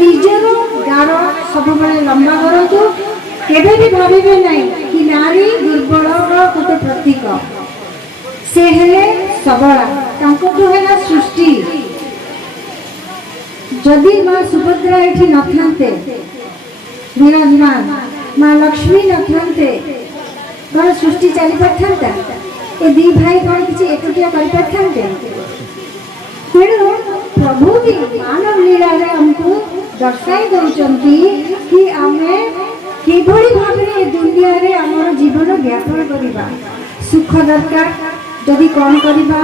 निजर गाड़ सब लंबा करूँ केवे भी भावे ना कि नारी दुर्बल गोटे प्रतीक से हेले सबला है सृष्टि जदि माँ सुभद्रा ये न था विराजमान माँ लक्ष्मी न था कौन सृष्टि चली पारता ये दी भाई कौन किसी एकुटिया कर पारते तेणु प्रभु भी मानव लीला रे हमको दर्शाई दौरान कि आमे किभली भाव दुनिया रे आमर जीवन व्यापन करवा सुख दरकार जदि कौन करवा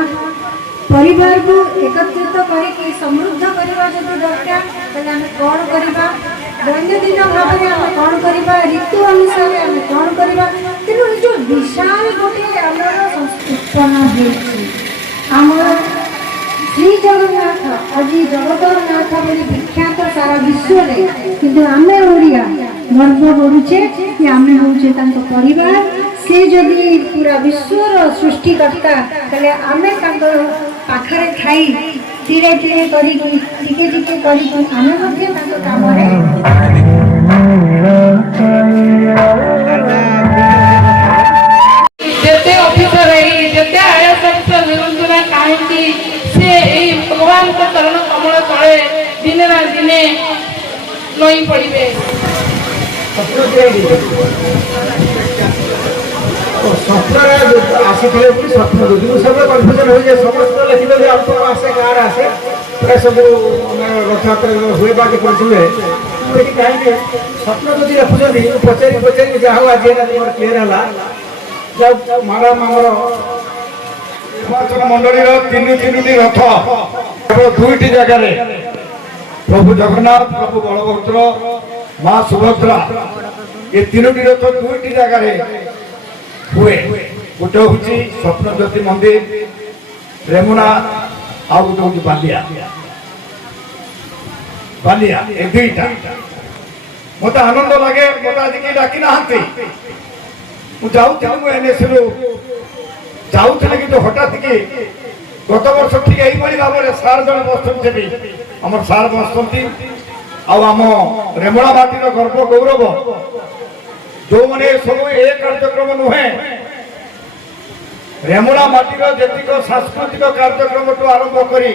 परिवार को एकत्रित करके समृद्ध करवा जदि दरकार ताले आमे कौन करवा दैनंदिन भाव में आमे कौन करवा ऋतु अनुसार आमे कौन करवा तेणु जो विशाल गोटे आमर उत्पन्न होइछि आमर श्री जगन्नाथ आज जगतरनाथ बोली विख्यात सारा विश्व में किंतु आमे ओडिया गर्व करुचे कि आमे होचे तांको परिवार से जदि पूरा विश्वर सृष्टिकर्ता तले आमे तांको पाखरे थाई धीरे धीरे करी टिके टिके करी आमे मध्ये तांको काम रे जते ऑफिसर है जते आईएएस ऑफिसर निरंजना काहेकि से भगवान को चरण कमल तले दिने ना दिने नई पड़े स्वप्न आसी स्वप्न सब कन्फ्यूजन हो जाए समस्त लिखिले जे अल्प आसे गार आसे प्राय सब रथयात्रा हुए बाकी पड़े देखिए कहीं स्वप्न जदि रखुଛନ୍ତି पचारि पचारि जहाँ हो आज क्लीयर है मैडम आमर निर्वाचन मंडल तीन रथ केवल दुईटी जगह प्रभु जगन्नाथ प्रभु बलभद्र माँ सुभद्रा ये तीनोटी रथ दुईटी जगह हुए गोटे हूँ स्वप्न ज्योति मंदिर रेमुना आ गोटे हूँ बालिया बालिया ए दुईटा मत आनंद लगे मत आज कहीं डाकी ना जाऊँ एनएसरू जाऊँ कि हठात कि गत वर्ष ठीक यही भाव में सार जन बसुँच आम सार बसुँच आम रेमुणा माटीर गर्व गौरव जो मैंने सब ए कार्यक्रम नुहे रेमुणा माटीर जेतिक सांस्कृतिक कार्यक्रम ठू आरंभ करी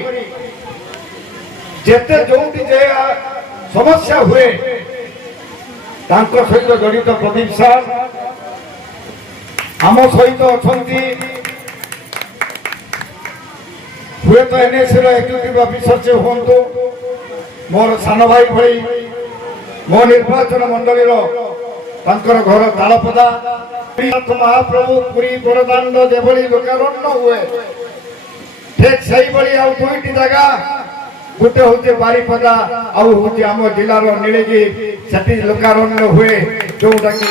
जेते जो समस्या हुए सहित जड़ित प्रदीप सार आम सहित अच्छा हुए तो एनएससी एक्जिक्यूटिव ऑफिसर से हूँ मोर सान भाई भाई मो निर्वाचन मंडल घर तालपदा महाप्रभु पुरी बड़दाण्ड जेभली लोकारण्य हुए ठीक से दुईटी जगह गोटे हूँ बारीपदा आउ हूँ आम जिलार नीलगिरी से लोकारण्य हुए जोटा कि